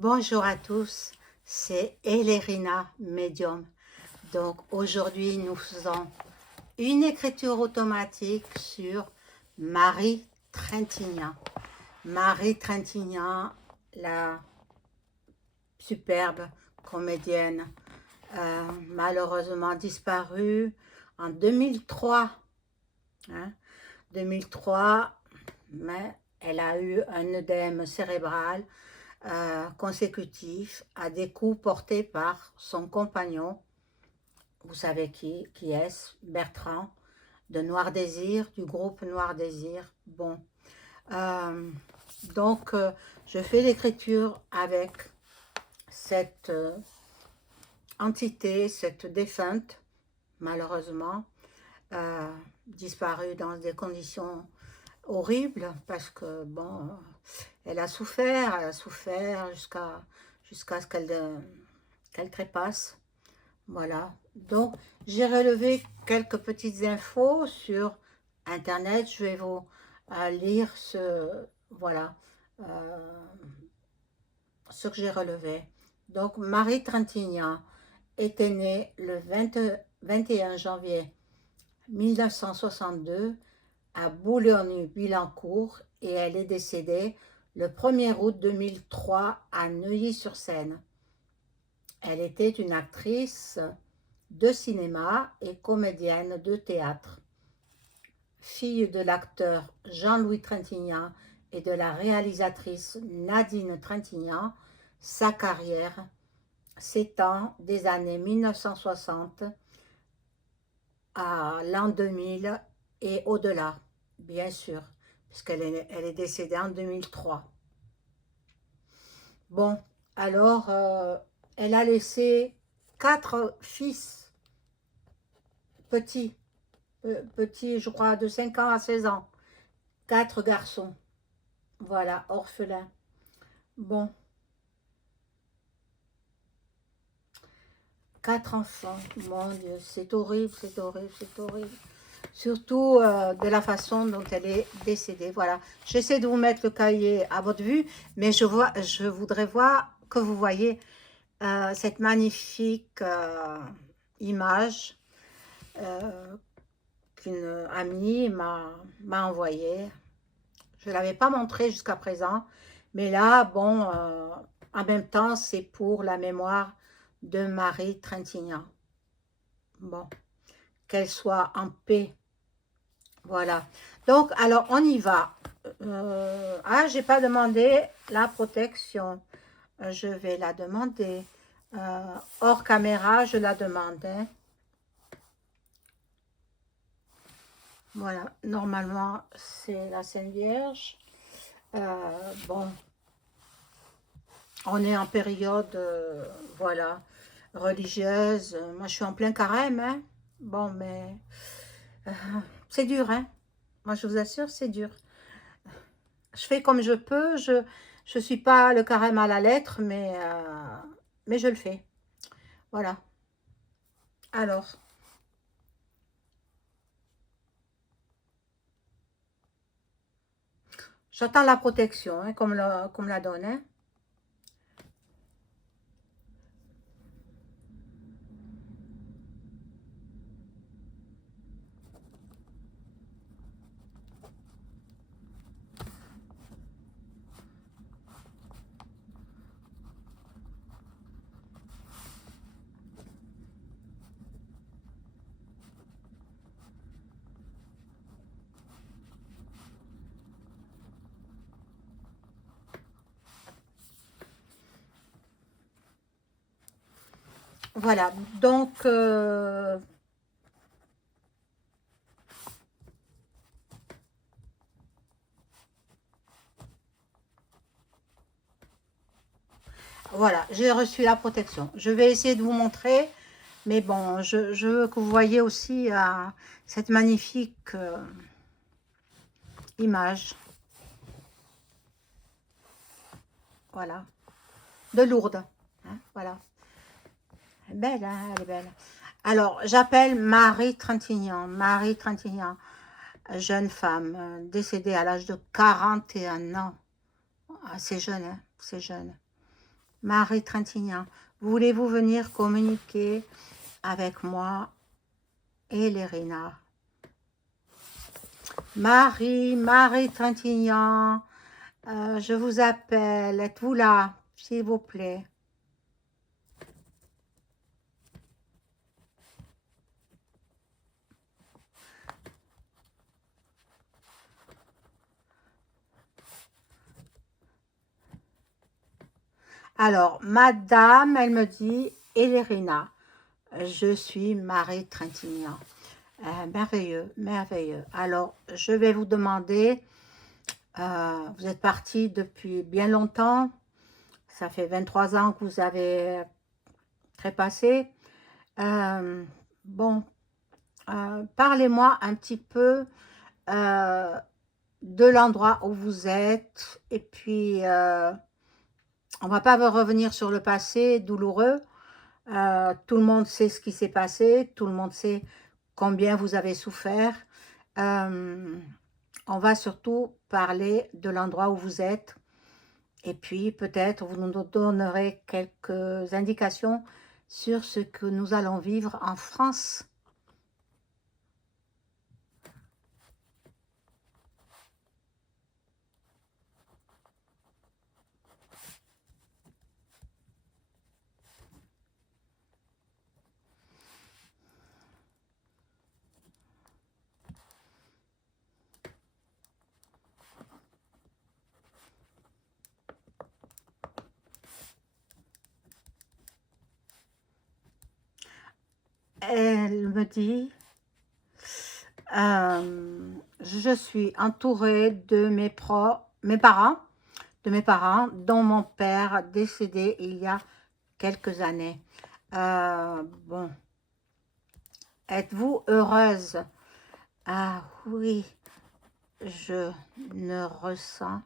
Bonjour à tous, c'est Elérina Medium. Donc aujourd'hui nous faisons une écriture automatique sur Marie Trintignant. Marie Trintignant, la superbe comédienne, malheureusement disparue en 2003. Hein, 2003, mais elle a eu un œdème cérébral consécutif à des coups portés par son compagnon, vous savez qui est-ce, Bertrand, de Noir Désir, du groupe Noir Désir. Bon, euh, donc je fais l'écriture avec cette entité, cette défunte, malheureusement, disparue dans des conditions horrible parce que bon, elle a souffert jusqu'à ce qu'elle trépasse. Voilà. Donc j'ai relevé quelques petites infos sur internet. Je vais vous lire euh, ce que j'ai relevé. Donc Marie Trintignant était née le 21 janvier 1962 à Boulogne-Billancourt et elle est décédée le 1er août 2003 à Neuilly-sur-Seine. Elle était une actrice de cinéma et comédienne de théâtre. Fille de l'acteur Jean-Louis Trintignant et de la réalisatrice Nadine Trintignant, sa carrière s'étend des années 1960 à l'an 2000 et au-delà, bien sûr, puisqu'elle est décédée en 2003. Bon, alors, elle a laissé 4 fils petits, petits, je crois, de 5 ans à 16 ans. 4 garçons, voilà, orphelins. Bon, 4 enfants, mon Dieu, c'est horrible, c'est horrible, c'est horrible. Surtout de la façon dont elle est décédée. Voilà, j'essaie de vous mettre le cahier à votre vue, mais je voudrais voir que vous voyez cette magnifique image euh, qu'une amie m'a envoyée. Je ne l'avais pas montrée jusqu'à présent, mais là, bon, en même temps, c'est pour la mémoire de Marie Trintignant. Bon, qu'elle soit en paix. Voilà. Donc, alors, on y va. J'ai pas demandé la protection. Je vais la demander. Hors caméra, je la demande. Hein. Voilà. Normalement, c'est la Sainte Vierge. Bon, on est en période, voilà, religieuse. Moi, je suis en plein carême. Hein. Bon, mais euh, c'est dur, hein. Moi, je vous assure, c'est dur. Je fais comme je peux. Je suis pas le carême à la lettre, mais je le fais. Voilà. Alors, j'attends la protection, hein, comme la donne. Hein. Voilà. Donc, voilà, j'ai reçu la protection. Je vais essayer de vous montrer, mais bon, je veux que vous voyez aussi cette magnifique image. Voilà, de Lourdes. Hein, voilà, elle est belle, hein, elle est belle. Alors, j'appelle Marie Trintignant. Marie Trintignant, jeune femme, décédée à l'âge de 41 ans. Ah, c'est jeune, hein, c'est jeune. Marie Trintignant, voulez-vous venir communiquer avec moi et Lérina? Marie Trintignant, je vous appelle. Êtes-vous là, s'il vous plaît? Alors, madame, elle me dit, Elérina, je suis Marie Trintignant. Merveilleux, merveilleux. Alors, je vais vous demander, vous êtes parti depuis bien longtemps, ça fait 23 ans que vous avez trépassé. Bon, parlez-moi un petit peu de l'endroit où vous êtes, et puis on va pas revenir sur le passé douloureux. Tout le monde sait ce qui s'est passé, tout le monde sait combien vous avez souffert. On va surtout parler de l'endroit où vous êtes, et puis peut-être vous nous donnerez quelques indications sur ce que nous allons vivre en France. Elle me dit, je suis entourée de mes parents, dont mon père décédé il y a quelques années. Bon, êtes-vous heureuse? Ah oui, je ne ressens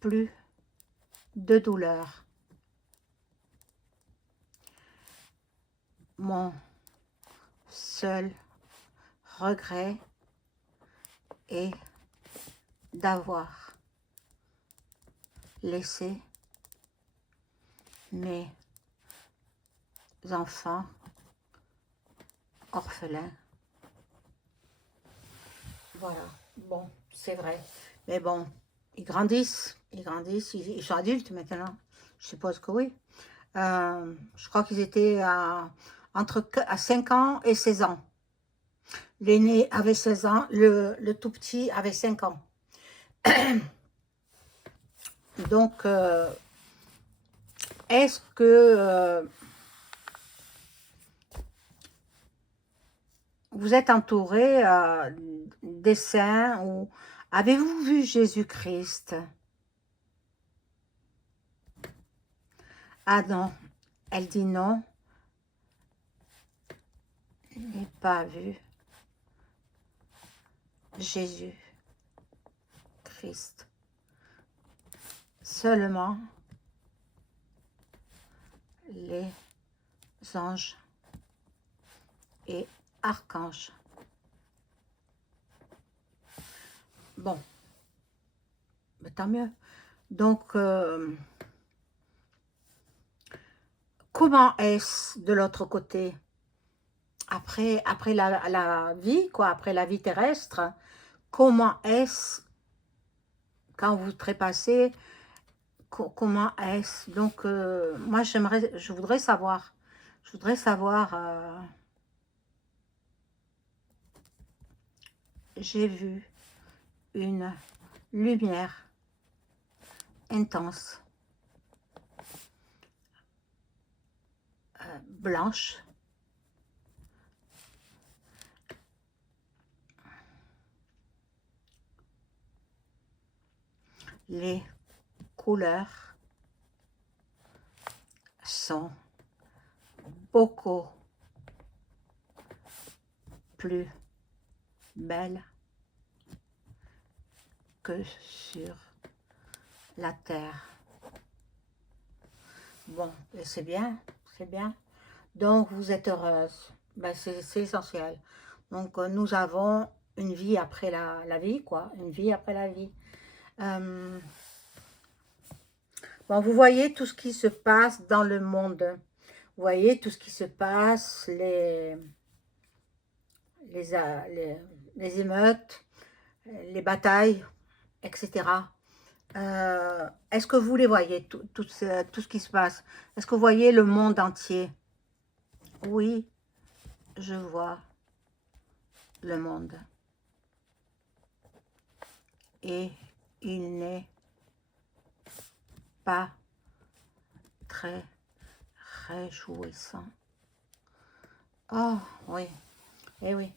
plus de douleur. Mon seul regret est d'avoir laissé mes enfants orphelins. Voilà, bon, c'est vrai. Mais bon, ils grandissent, ils sont adultes maintenant. Je suppose que oui. Je crois qu'ils étaient à 5 ans et 16 ans. L'aîné avait 16 ans, le tout petit avait 5 ans. Donc, est-ce que vous êtes entouré des saints, ou avez-vous vu Jésus-Christ? Ah non, elle dit non, je n'ai pas vu Jésus-Christ. Seulement les anges et archanges. Bon, mais tant mieux. Donc, comment est-ce de l'autre côté? Après la vie, quoi, après la vie terrestre, comment est-ce quand vous trépassez? Comment est-ce? Donc, moi, je voudrais savoir. Je voudrais savoir. J'ai vu une lumière intense, blanche, les couleurs sont beaucoup plus belles que sur la terre. Bon, c'est bien, c'est bien. Donc, vous êtes heureuse. Ben, c'est essentiel. Donc, nous avons une vie après la vie, quoi. Une vie après la vie. Bon, vous voyez tout ce qui se passe dans le monde. Vous voyez tout ce qui se passe, les, les, les émeutes, les batailles, etc. Est-ce que vous les voyez, tout ce qui se passe? Est-ce que vous voyez le monde entier? Oui, je vois le monde. Et il n'est pas très réjouissant. Oh, oui, eh oui.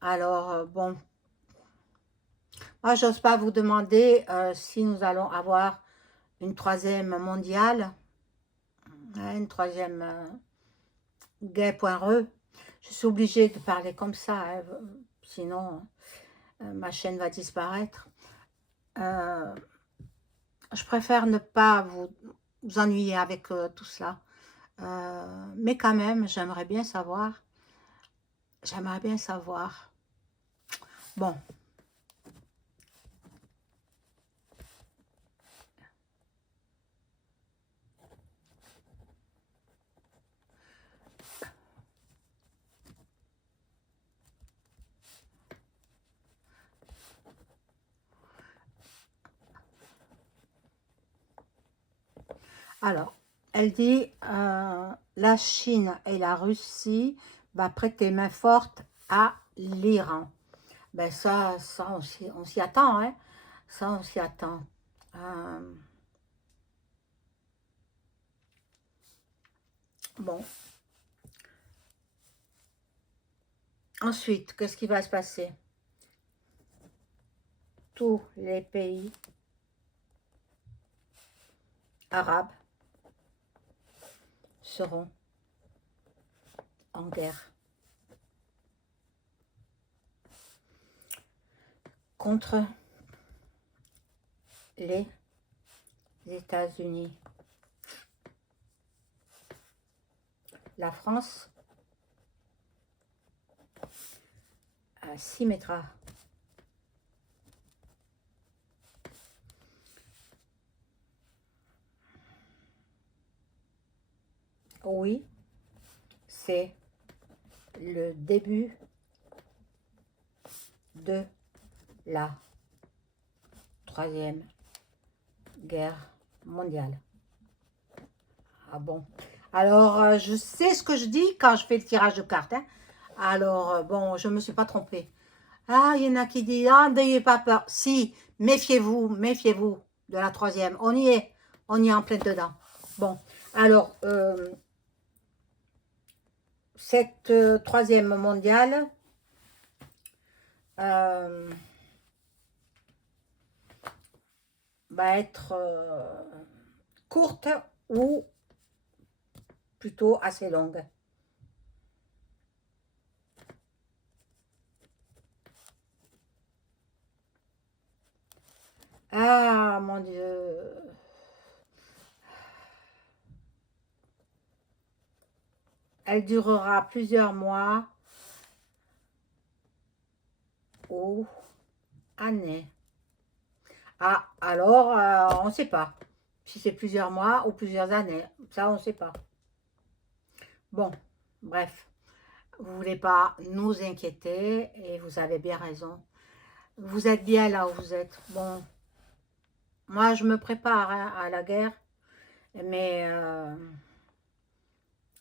Alors, bon, moi, j'ose pas vous demander si nous allons avoir une troisième mondiale, hein, une troisième guerre.re. Je suis obligée de parler comme ça, hein, sinon ma chaîne va disparaître. Je préfère ne pas vous ennuyer avec tout cela. Mais quand même, j'aimerais bien savoir. J'aimerais bien savoir. Bon. Alors, elle dit, la Chine et la Russie va prêter main forte à l'Iran. Ben ça on s'y attend, hein. Ça, on s'y attend. Bon. Ensuite, qu'est-ce qui va se passer? Tous les pays arabes seront en guerre contre les États-Unis. La France s'y mettra. Oui, c'est le début de la troisième guerre mondiale. Ah bon? Alors, je sais ce que je dis quand je fais le tirage de cartes, hein. Alors, bon, je ne me suis pas trompée. Ah, il y en a qui disent, ah, n'ayez pas peur. Si, méfiez-vous, méfiez-vous de la troisième. On y est en plein dedans. Bon, alors, cette troisième mondiale, va être courte ou plutôt assez longue. Ah, mon Dieu. Elle durera plusieurs mois ou années. Ah, alors, on ne sait pas. Si c'est plusieurs mois ou plusieurs années. Ça, on ne sait pas. Bon, bref. Vous ne voulez pas nous inquiéter et vous avez bien raison. Vous êtes bien là où vous êtes. Bon, moi, je me prépare, hein, à la guerre. Mais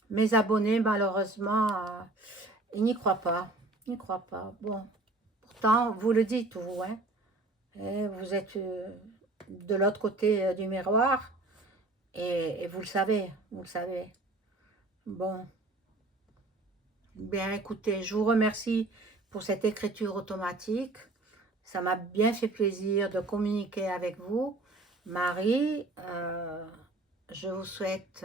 mes abonnés, malheureusement, ils n'y croient pas. Ils n'y croient pas. Bon, pourtant, vous le dites, vous, hein. Et vous êtes de l'autre côté du miroir et vous le savez, vous le savez. Bon, bien écoutez, je vous remercie pour cette écriture automatique. Ça m'a bien fait plaisir de communiquer avec vous. Marie, je vous souhaite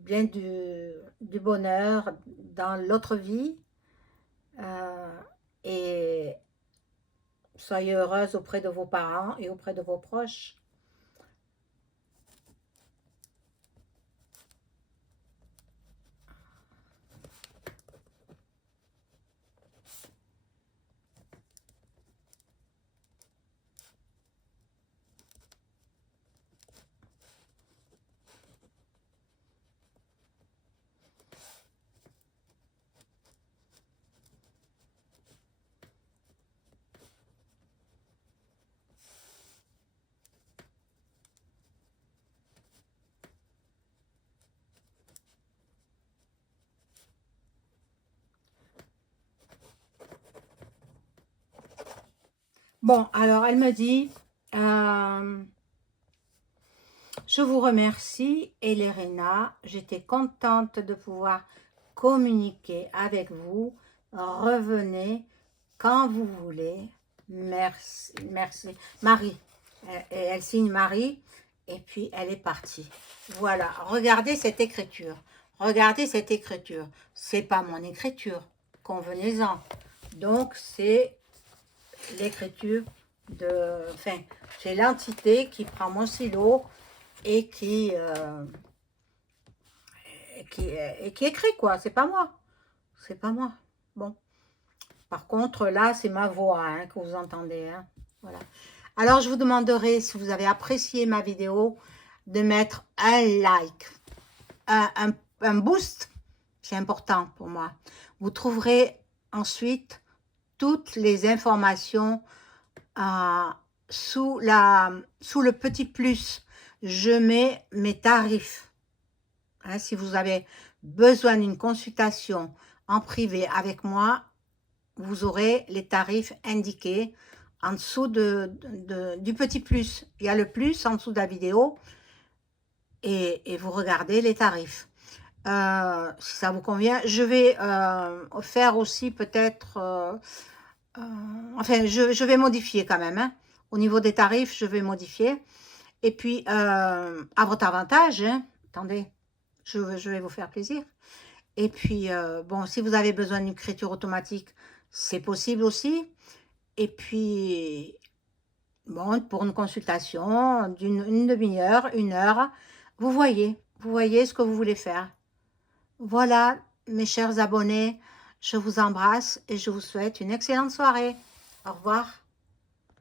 bien du bonheur dans l'autre vie et soyez heureuse auprès de vos parents et auprès de vos proches. Bon, alors elle me dit, je vous remercie, Elena. J'étais contente de pouvoir communiquer avec vous. Revenez quand vous voulez. Merci, merci. Marie, elle signe Marie, et puis elle est partie. Voilà, regardez cette écriture. Regardez cette écriture. C'est pas mon écriture, convenez-en. Donc, c'est l'écriture de... Enfin, c'est l'entité qui prend mon stylo et qui écrit, quoi. C'est pas moi. C'est pas moi. Bon. Par contre, là, c'est ma voix hein, que vous entendez. Hein. Voilà. Alors, je vous demanderai, si vous avez apprécié ma vidéo, de mettre un like, un boost. C'est important pour moi. Vous trouverez ensuite toutes les informations sous le petit plus. Je mets mes tarifs. Hein, si vous avez besoin d'une consultation en privé avec moi, vous aurez les tarifs indiqués en dessous du petit plus. Il y a le plus en dessous de la vidéo et vous regardez les tarifs. Si ça vous convient, je vais faire aussi peut-être... enfin, je vais modifier quand même. Hein. Au niveau des tarifs, je vais modifier. Et puis, à votre avantage, hein. Attendez, je vais vous faire plaisir. Et puis, bon, si vous avez besoin d'une écriture automatique, c'est possible aussi. Et puis, bon, pour une consultation d'une demi-heure, 1 heure, vous voyez ce que vous voulez faire. Voilà, mes chers abonnés, je vous embrasse et je vous souhaite une excellente soirée. Au revoir.